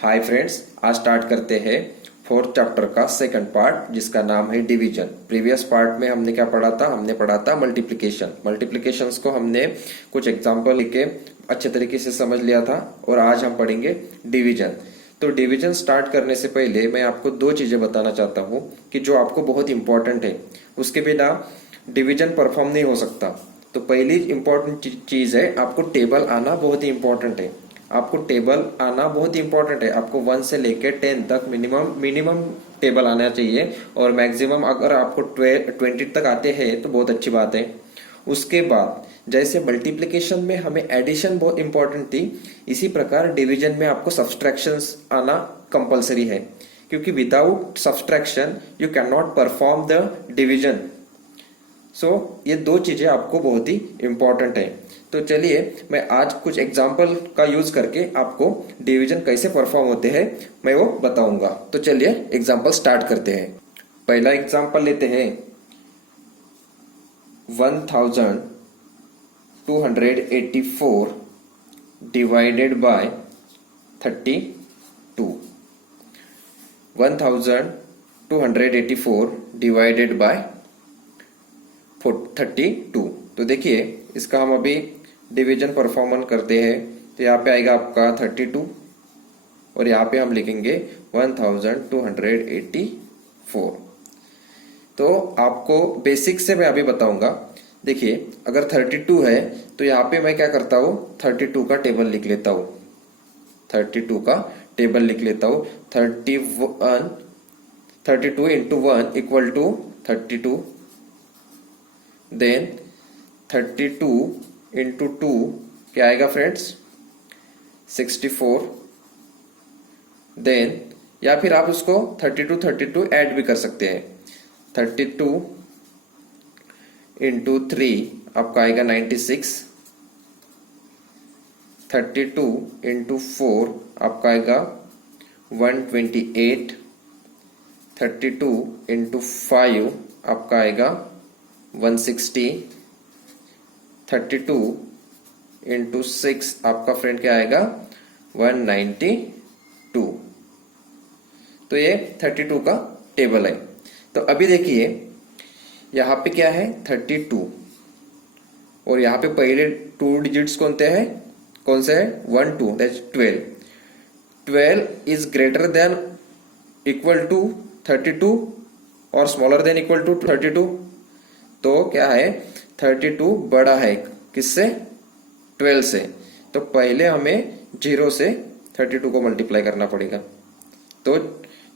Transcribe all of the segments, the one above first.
Hi friends, आज start करते हैं फोर्थ चैप्टर का सेकंड पार्ट जिसका नाम है डिवीजन। प्रीवियस पार्ट में हमने क्या पढ़ा था? हमने पढ़ा था मल्टीप्लिकेशन। मल्टीप्लिकेशंस को हमने कुछ एग्जांपल लेके अच्छे तरीके से समझ लिया था और आज हम पढ़ेंगे डिवीजन। तो डिवीजन स्टार्ट करने से पहले मैं आपको दो चीजें बताना चाहता हूँ कि जो आपको बहुत इंपॉर्टेंट है, उसके बिना डिवीजन परफॉर्म नहीं हो सकता। तो पहली इंपॉर्टेंट चीज है, आपको टेबल आना बहुत ही इंपॉर्टेंट है। आपको टेबल आना बहुत ही इंपॉर्टेंट है। आपको 1 से लेकर 10 तक मिनिमम टेबल आना चाहिए और मैक्सिमम अगर आपको 20 तक आते हैं तो बहुत अच्छी बात है। उसके बाद जैसे मल्टीप्लिकेशन में हमें एडिशन बहुत इंपॉर्टेंट थी, इसी प्रकार डिवीजन में आपको सब्सट्रैक्शंस आना कंपलसरी है, क्योंकि without subtraction you can not perform the division. ये दो चीजें आपको बहुत ही इंपॉर्टेंट है। तो चलिए मैं आज कुछ एग्जाम्पल का यूज करके आपको डिवीजन कैसे परफॉर्म होते हैं मैं वो बताऊंगा। तो चलिए एग्जाम्पल स्टार्ट करते हैं। पहला एग्जाम्पल लेते हैं 1284 डिवाइडेड बाय 32। 1284 divided by 32। तो देखिए इसका हम अभी डिवीजन परफॉर्मन करते हैं। तो यहाँ पे आएगा आपका 32 और यहाँ पे हम लिखेंगे 1284। तो आपको बेसिक से मैं अभी बताऊंगा। देखिए अगर 32 है तो यहाँ पे मैं क्या करता हूँ, 32 का टेबल लिख लेता हूँ। 32 का टेबल लिख लेता हूँ। 32 into 1 equal to 32, then 32 into 2 क्या आएगा फ्रेंड्स, 64। देन या फिर आप उसको 32 ऐड भी कर सकते हैं। 32 इंटू 3 आपका आएगा 96। 32 इंटू 4 आपका आएगा 128। 32 इंटू 5 आपका आएगा 160। 32 इंटू 6 आपका फ्रेंड क्या आएगा 192। तो ये 32 का टेबल है। तो अभी देखिए यहाँ पे क्या है 32 और यहाँ पे पहले 2 डिजिट्स कौन से हैं 1 2, that's 12। 12 is greater than equal to 32 और स्मॉलर देन इक्वल टू 32। तो क्या है 32 बड़ा है किससे, 12 से। तो पहले हमें 0 से 32 को मल्टीप्लाई करना पड़ेगा। तो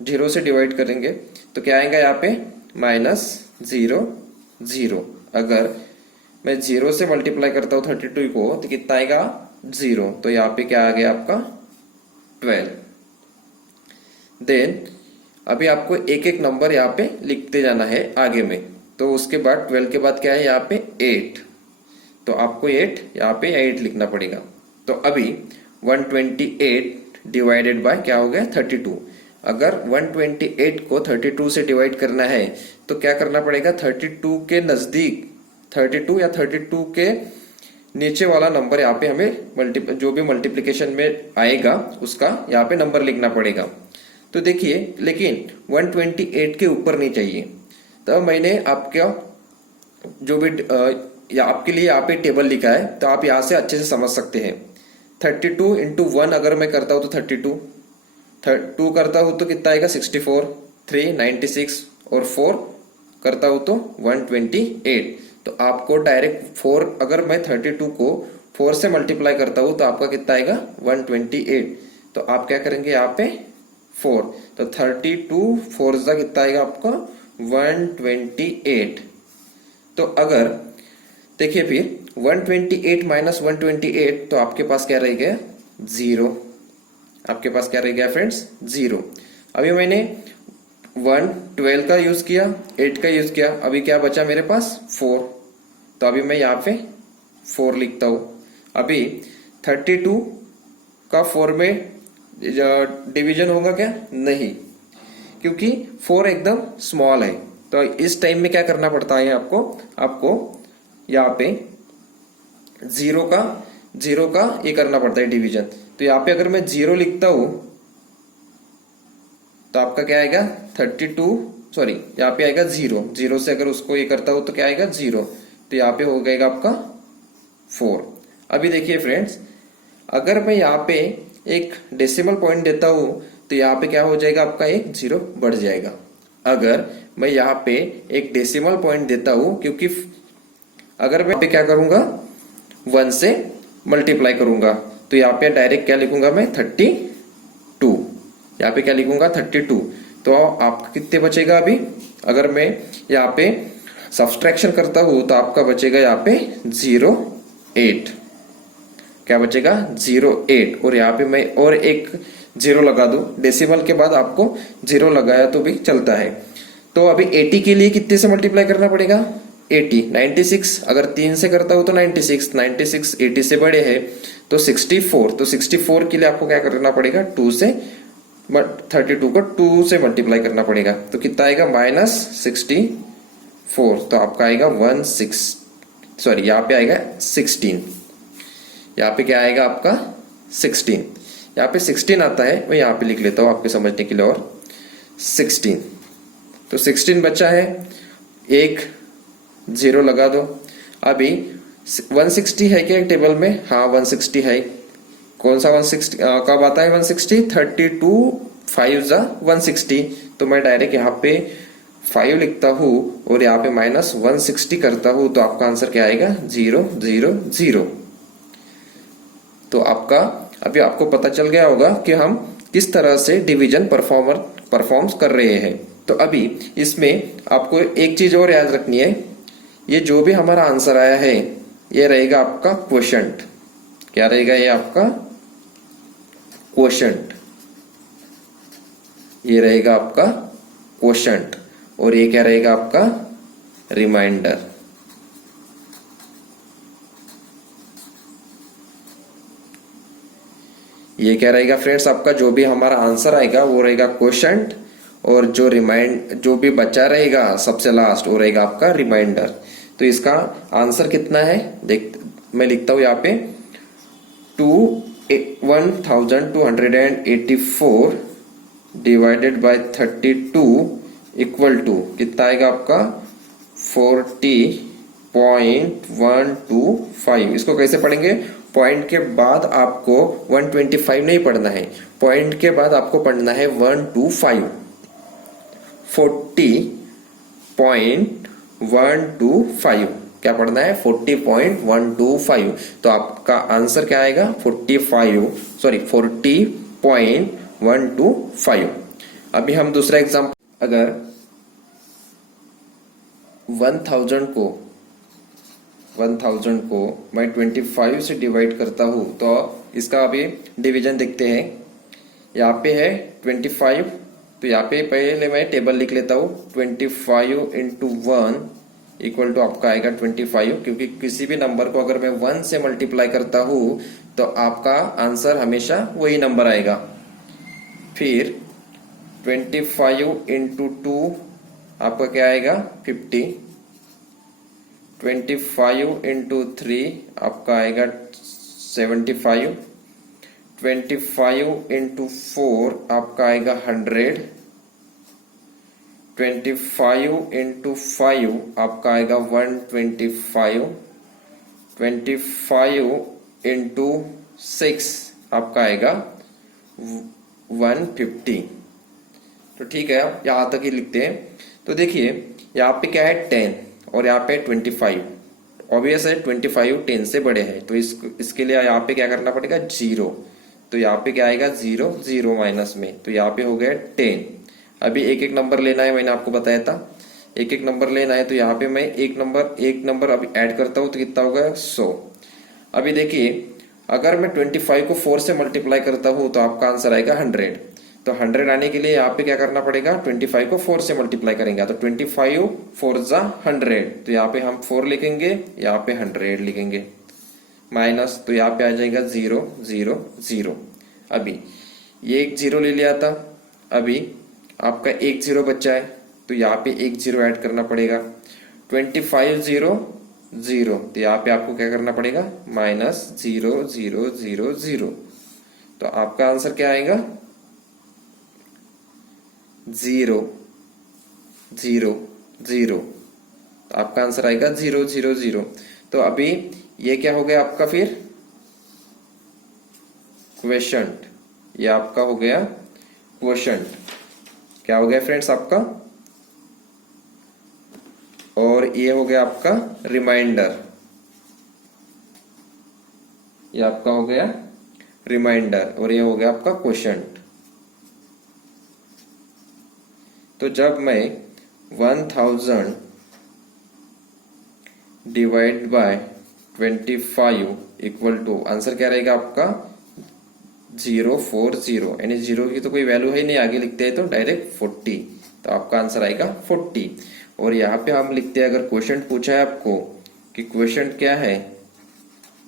0 से डिवाइड करेंगे तो क्या आएगा यहाँ पे -0 0। अगर मैं 0 से मल्टीप्लाई करता हूँ 32 को तो कितना आएगा 0। तो यहाँ पे क्या आ गया आपका 12। देन अभी आपको एक एक नंबर यहाँ पे लिखते जाना है आगे में। तो उसके बाद 12 के बाद क्या है यहाँ पे 8। तो आपको 8 यहाँ पे 8 लिखना पड़ेगा। तो अभी 128 डिवाइडेड बाय क्या हो गया 32। अगर 128 को 32 से डिवाइड करना है तो क्या करना पड़ेगा, 32 के नजदीक 32 या 32 के नीचे वाला नंबर यहाँ पे हमें जो भी मल्टीप्लिकेशन में आएगा उसका यहाँ पे नंबर लिखना पड़ेगा। तो देखिए लेकिन 128 के ऊपर नहीं चाहिए। तो मैंने आपका जो भी या आपके लिए यहाँ पे टेबल लिखा है तो आप यहाँ से अच्छे से समझ सकते हैं। 32 इंटू 1 अगर मैं करता हूँ तो 32, 2 करता हूँ तो कितना आएगा 64, 3 96 और 4 करता हूँ तो 128। तो आपको डायरेक्ट 4, अगर मैं 32 को 4 से मल्टीप्लाई करता हूँ तो आपका कितना आएगा 128। तो आप क्या करेंगे यहाँ पे 4, तो 32 4 का कितना आएगा आपका 128। तो अगर देखिए फिर 128 माइनस 128 तो आपके पास क्या रह गया 0। आपके पास क्या रह गया फ्रेंड्स 0। अभी मैंने 12 का यूज किया, 8 का यूज किया, अभी क्या बचा मेरे पास 4। तो अभी मैं यहाँ पे 4 लिखता हूं। अभी 32 का 4 में डिवीजन होगा क्या, नहीं, क्योंकि 4 एकदम स्मॉल है। तो इस टाइम में क्या करना पड़ता है आपको यहाँ पे 0 का ये करना पड़ता है डिवीजन। तो यहाँ पे अगर मैं 0 लिखता हूं तो आपका क्या आएगा 32, सॉरी यहाँ पे आएगा 0, 0 से अगर उसको ये करता हो तो क्या आएगा 0, तो यहाँ पे हो जाएगा आपका 4। अभी देखिए फ्रेंड्स, अगर मैं यहाँ पे एक डेसिमल पॉइंट देता हूं तो यहाँ पे क्या हो जाएगा, आपका एक 0 बढ़ जाएगा। अगर मैं यहाँ पे एक डेसिमल पॉइंट देता हूं, क्योंकि अगर मैं पे क्या करूंगा 1 से मल्टीप्लाई करूंगा, तो यहाँ पे डायरेक्ट क्या लिखूंगा मैं 32, यहाँ पे क्या लिखूंगा 32। तो आपका कितने बचेगा अभी, अगर मैं यहाँ पे सब्सट्रैक्शन करता हूं तो आपका बचेगा यहाँ पे 08, क्या बचेगा 08। और यहाँ पे मैं और एक 0 लगा दूं, डेसिमल के बाद आपको 0 लगाया तो भी चलता है। तो अभी 80 के लिए कितने से मल्टीप्लाई करना पड़ेगा 80, 96, अगर 3 से करता हूं तो 96, 96 80 से बड़े है तो 64, तो 64 के लिए आपको क्या करना पड़ेगा 2 से 32 को 2 से मल्टीप्लाई करना पड़ेगा, तो कितना आएगा -64, तो आपका आएगा 16, यहाँ पे आएगा 16, यहाँ पे क्या आएगा आपका 16, यहाँ पे 16 आता है, मैं यहाँ पे लिख लेता हूँ आपके समझने के लिए, और 16, तो 16 बचा है, एक 0 लगा दो। अभी 160 है क्या टेबल में, हाँ 160 है। कौन सा 160 कब आता है 160, 32 5 जा 160, तो मैं डायरेक्ट यहाँ पे 5 लिखता हूँ और यहाँ पे -160 करता हूँ, तो आपका आंसर क्या आएगा 0 0 0। तो आपका अभी आपको पता चल गया होगा कि हम किस तरह से डिवीजन परफॉर्म्स कर रहे हैं। तो अभी इसमें आपको एक चीज और याद रखनी है, ये जो भी हमारा आंसर आया है ये रहेगा आपका क्वोशंट। क्या रहेगा ये आपका क्वोशंट, ये रहेगा आपका क्वोशंट, और ये क्या रहेगा आपका रिमाइंडर। ये क्या रहेगा फ्रेंड्स, आपका जो भी हमारा आंसर आएगा वो रहेगा क्वोशंट, और जो भी बचा रहेगा सबसे लास्ट वो रहेगा आपका रिमाइंडर। तो इसका आंसर कितना है देख, मैं लिखता हूं यहाँ पे 1284 डिवाइडेड बाय 32 इक्वल टू कितना आएगा आपका 40.125। इसको कैसे पढ़ेंगे, पॉइंट के बाद आपको 125 नहीं पढ़ना है, पॉइंट के बाद आपको पढ़ना है 125, 40.125, क्या पढ़ना है 40.125। तो आपका आंसर क्या आएगा 40.125। अभी हम दूसरा एग्जांपल, अगर 1000 को मैं 25 से डिवाइड करता हूं, तो इसका अभी डिवीजन देखते हैं। यहाँ पे है 25, तो यहाँ पे पहले मैं टेबल लिख लेता हूँ, 25 इंटू 1 इक्वल टू आपका आएगा 25, क्योंकि किसी भी नंबर को अगर मैं 1 से मल्टीप्लाई करता हूँ तो आपका आंसर हमेशा वही नंबर आएगा। फिर 25 इंटू 2 आपका क्या आएगा 50, 25 इंटू 3 आपका आएगा 75, 25 इंटू 4 आपका आएगा 100, 25 इंटू 5 आपका आएगा 125, 25 इंटू 6 आपका आएगा 150। तो ठीक है, आप यहां तक ही लिखते हैं। तो देखिए यहाँ पे क्या है 10 और यहाँ पे 25, ऑब्वियस है 25 10 से बड़े हैं, तो इसके लिए यहाँ पे क्या करना पड़ेगा 0, तो यहाँ पे क्या आएगा 0 0 माइनस में, तो यहाँ पे हो गया 10। अभी एक एक नंबर लेना है, मैंने आपको बताया था एक एक नंबर लेना है, तो यहाँ पे मैं एक नंबर अभी ऐड करता हूँ तो कितना होगा 100। अभी देखिए अगर मैं 25 को 4 से मल्टीप्लाई करता हूँ तो आपका आंसर आएगा 100। तो 100 आने के लिए यहाँ पे क्या करना पड़ेगा 25 को 4 से मल्टीप्लाई करेंगे, तो 25 4 जा 100, तो यहाँ पे हम 4 लिखेंगे, यहाँ पे 100 लिखेंगे, माइनस, तो यहाँ पे आ जाएगा 0 0 0। अभी ये एक 0 ले लिया था, अभी आपका एक 0 बचा है, तो यहाँ पे एक 0 ऐड करना पड़ेगा, 25 0 0, तो यहाँ पे आपको क्या करना पड़ेगा -0 0 0 0। तो आपका आंसर क्या आएगा 0 0 0, तो आपका आंसर आएगा 0 0 0। तो अभी ये क्या हो गया आपका फिर क्वेशंट, ये आपका हो गया क्वेशंट। क्या हो गया फ्रेंड्स आपका, और ये हो गया आपका रिमाइंडर, ये आपका हो गया रिमाइंडर, और ये हो गया आपका क्वोशंट। तो जब मैं 1000 divide by 25 equal to, answer क्या रहेगा आपका 040, यानी 0 की तो कोई वैल्यू है नहीं, आगे लिखते हैं तो डायरेक्ट 40, तो आपका आंसर आएगा 40। और यहाँ पे हम लिखते हैं, अगर क्वेश्चन पूछा है आपको कि क्वेश्चन क्या है,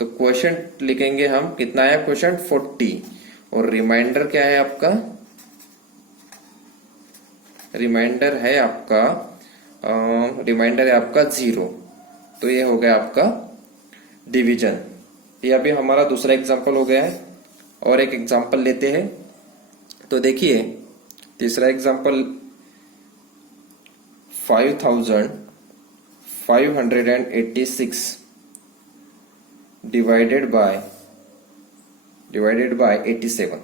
तो क्वेश्चन लिखेंगे हम, कितना आया क्वेश्चन 40, और रिमाइंडर क्या है आपका, रिमाइंडर है आपका 0। तो ये हो गया आपका डिवीजन। ये अभी हमारा दूसरा एग्जांपल हो गया है, और एक एग्जांपल लेते हैं। तो देखिए तीसरा एग्जांपल 5586 डिवाइडेड बाय 87।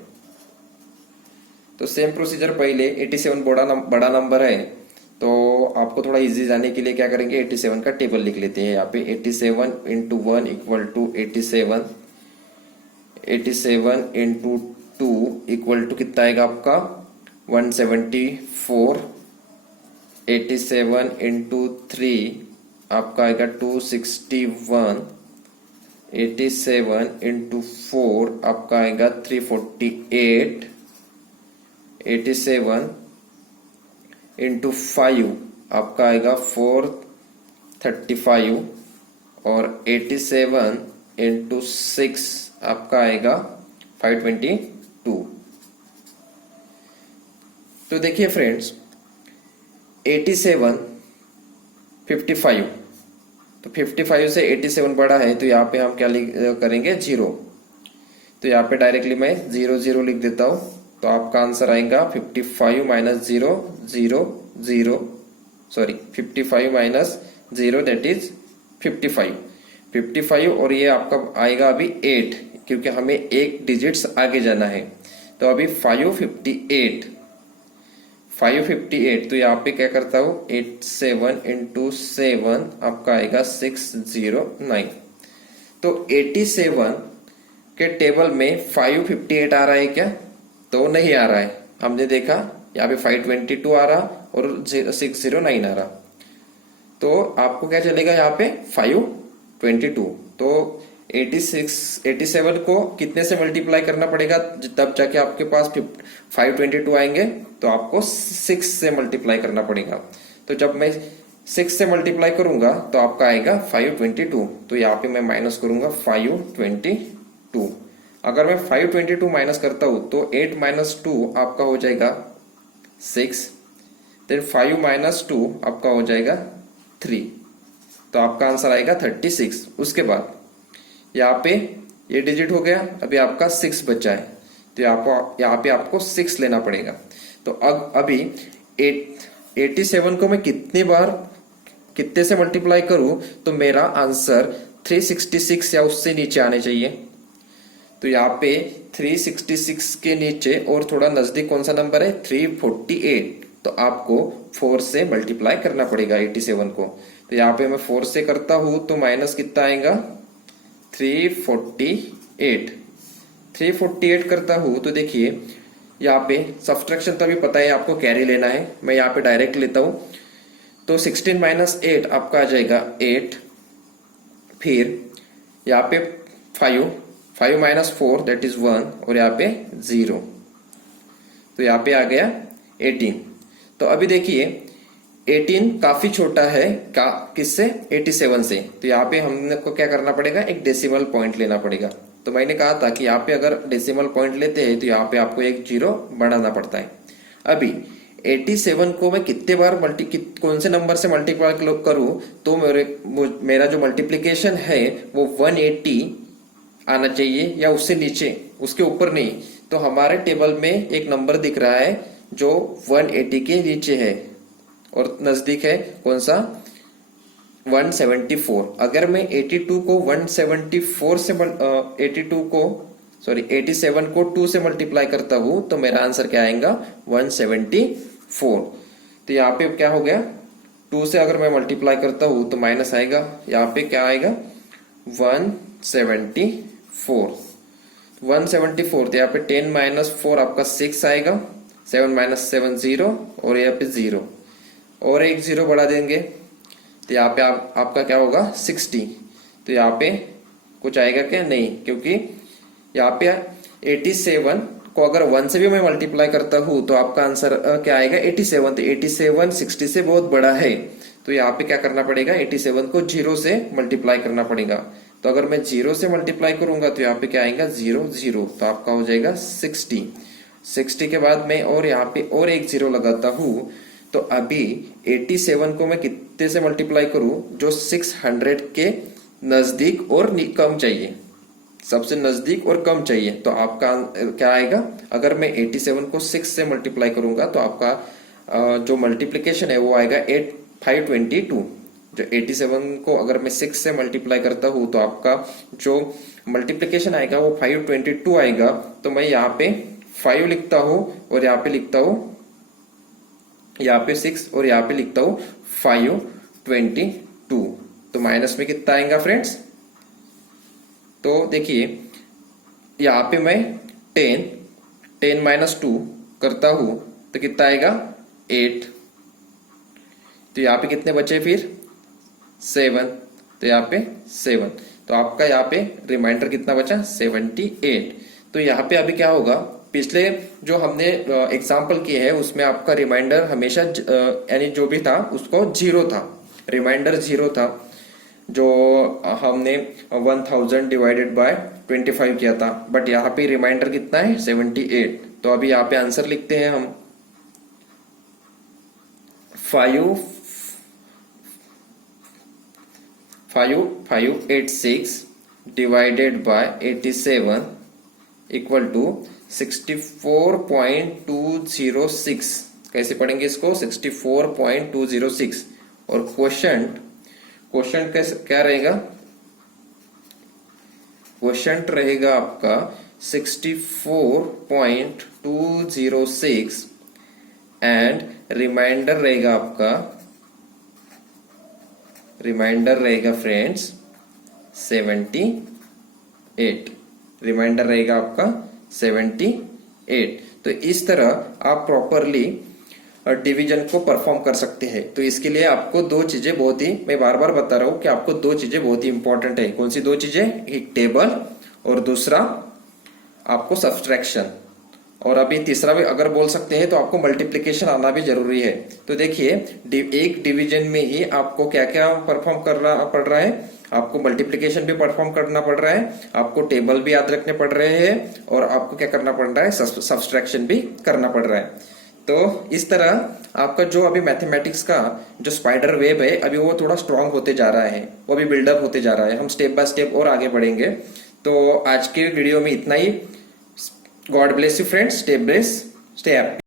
तो सेम प्रोसीजर, पहले 87 बड़ा नंबर है, तो आपको थोड़ा इजी जाने के लिए क्या करेंगे, 87 का टेबल लिख लेते हैं। यहाँ पे 87 into 1 equal to 87, 87 into 2 equal to कितना आएगा आपका 174, 87 इंटू 3 आपका आएगा 261, 87 इंटू 4 आपका आएगा 348, 87 इंटू 5 आपका आएगा 435, और 87 इंटू 6 आपका आएगा 522। तो देखिए फ्रेंड्स 87 55, तो 55 से 87 बड़ा है, तो यहाँ पे हम क्या करेंगे 0, तो यहाँ पे डायरेक्टली मैं 0 0 लिख देता हूं। तो आपका आंसर आएगा 55 minus 0 0 0, sorry 55 minus 0 that is 55, और ये आपका आएगा अभी 8, क्योंकि हमें एक डिजिट्स आगे जाना है। तो अभी 558, तो यहाँ पे क्या करता हूं 87 इंटू 7 आपका आएगा 609। तो 87 के टेबल में 558 आ रहा है क्या, तो नहीं आ रहा है। हमने देखा यहाँ पे 522 आ रहा और 609 आ रहा, तो आपको क्या चलेगा यहाँ पे 522। तो 87 को कितने से मल्टीप्लाई करना पड़ेगा, तब जाके आपके पास 522 आएंगे, तो आपको 6 से मल्टीप्लाई करना पड़ेगा। तो जब मैं 6 से मल्टीप्लाई करूंगा तो आपका आएगा 522, तो यहाँ पे मैं माइनस करूंगा 522। अगर मैं 522 माइनस करता हूं तो 8 माइनस 2 आपका हो जाएगा 6, देन 5 माइनस 2 आपका हो जाएगा 3, तो आपका आंसर आएगा 36। उसके बाद यहाँ पे ये डिजिट हो गया, अभी आपका 6 बचा है, तो यहाँ पे आपको 6 लेना पड़ेगा। तो अब अभी 87 को मैं कितने से मल्टीप्लाई करूं तो मेरा आंसर 366 या उससे नीचे आने चाहिए। तो यहाँ पे 366 के नीचे और थोड़ा नजदीक कौन सा नंबर है 348, तो आपको 4 से मल्टीप्लाई करना पड़ेगा 87 को। तो यहाँ पे मैं 4 से करता हूं तो माइनस कितना आएगा 348 करता हूं तो देखिए यहाँ पे सब्सट्रैक्शन तो अभी पता है आपको, कैरी लेना है, मैं यहाँ पे डायरेक्ट लेता हूं। तो 16 माइनस 8 आपका आ जाएगा 8, फिर यहाँ पे 5 माइनस 4 दैट इज 1, और यहाँ पे 0, तो यहाँ पे आ गया 18। तो अभी देखिए 18 काफी छोटा है किससे 87 से, तो यहाँ पे हमको क्या करना पड़ेगा, एक डेसिमल पॉइंट लेना पड़ेगा। तो मैंने कहा था कि यहाँ पे अगर डेसिमल पॉइंट लेते हैं तो यहाँ पे आपको एक 0 बढ़ाना पड़ता है। अभी 87 को मैं कितने बार कौन से नंबर से मल्टीप्लाई करूं तो मेरा जो मल्टीप्लीकेशन है वो 180 आना चाहिए या उससे नीचे, उसके ऊपर नहीं। तो हमारे टेबल में एक नंबर दिख रहा है जो 180 के नीचे है और नजदीक है कौन सा 174। अगर मैं 82 को 174 से 82 को 87 को 2 से मल्टीप्लाई करता हूं तो मेरा आंसर क्या आएगा 174। तो यहाँ पे क्या हो गया 2 से अगर मैं मल्टीप्लाई करता हूं तो माइनस आएगा, यहाँ पे क्या आएगा 174। 174 तो यहाँ पे 10 माइनस 4 आपका 6 आएगा, 7 माइनस 7 0 और यहाँ पे 0 और एक 0 बढ़ा देंगे तो यहाँ पे आपका क्या होगा 60। तो यहाँ पे कुछ आएगा क्या, नहीं, क्योंकि यहाँ पे 87 को अगर 1 से भी मैं मल्टीप्लाई करता हूँ तो आपका आंसर क्या आएगा 87। तो 87 60 से बहुत बड़ा है, तो यहाँ पे क्या करना पड़ेगा 87 को 0 से मल्टीप्लाई करना पड़ेगा। तो अगर मैं 0 से मल्टीप्लाई करूंगा तो यहाँ पे क्या आएगा 0 0, तो आपका हो जाएगा 60। 60 के बाद मैं और यहाँ पे और एक 0 लगाता हूँ तो अभी 87 को मैं कितने से मल्टीप्लाई करूं जो 600 के नजदीक और कम चाहिए, सबसे नजदीक और कम चाहिए। तो आपका क्या आएगा, अगर मैं 87 को 6 से मल्टीप्लाई करूंगा तो आपका जो मल्टीप्लिकेशन है वो आएगा 522। जो 87 को अगर मैं 6 से मल्टीप्लाई करता हूं तो आपका जो मल्टीप्लिकेशन आएगा वो 522 आएगा। तो मैं यहाँ पे 5 लिखता हूं और यहाँ पे लिखता हूं यहाँ पे 6 और यहाँ पे लिखता हूं 522। तो माइनस में कितना आएगा फ्रेंड्स, तो देखिए यहाँ पे मैं 10 माइनस 2 करता हूं तो कितना आएगा 8। तो यहाँ पे कितने बचे फिर 7, तो यहाँ पे 7, तो आपका यहाँ पे रिमाइंडर कितना बचा 78। तो यहाँ पे अभी क्या होगा, पिछले जो हमने एग्जाम्पल किए हैं उसमें आपका रिमाइंडर हमेशा यानी जो भी था उसको 0 था, रिमाइंडर 0 था। जो हमने 1000 डिवाइडेड बाय 25 किया था, बट यहाँ पे रिमाइंडर कितना है 78। तो अभी यहाँ पे आंसर लिखते हैं हम 5586 डिवाइडेड बाय 87 इक्वल टू 64.206। कैसे पढ़ेंगे इसको 64.206। और क्वेश्चन क्या रहेगा, क्वेश्चन रहेगा आपका 64.206 एंड रिमाइंडर रहेगा फ्रेंड्स 78। रिमाइंडर रहेगा आपका 78। तो इस तरह आप प्रॉपरली डिवीजन को परफॉर्म कर सकते हैं। तो इसके लिए आपको दो चीजें बहुत ही, मैं बार बार बता रहा हूं कि आपको दो चीजें बहुत ही इंपॉर्टेंट है। कौन सी दो चीजें, एक टेबल और दूसरा आपको सब्सट्रैक्शन, और अभी तीसरा भी अगर बोल सकते हैं तो आपको मल्टीप्लिकेशन आना भी जरूरी है। तो देखिए एक डिवीजन में ही आपको क्या क्या परफॉर्म करना पड़ रहा है, आपको मल्टीप्लिकेशन भी परफॉर्म करना पड़ रहा है, आपको टेबल भी याद रखने पड़ रहे हैं, और आपको क्या करना पड़ रहा है सब्सट्रैक्शन भी करना पड़ रहा है। तो इस तरह आपका जो अभी मैथमेटिक्स का जो स्पाइडर वेब है अभी वो थोड़ा स्ट्रांग होते जा रहा है, वो अभी बिल्डअप होते जा रहा है। हम स्टेप बाय स्टेप और आगे बढ़ेंगे। तो आज के वीडियो में इतना ही। God bless you friends, stay bless, stay happy.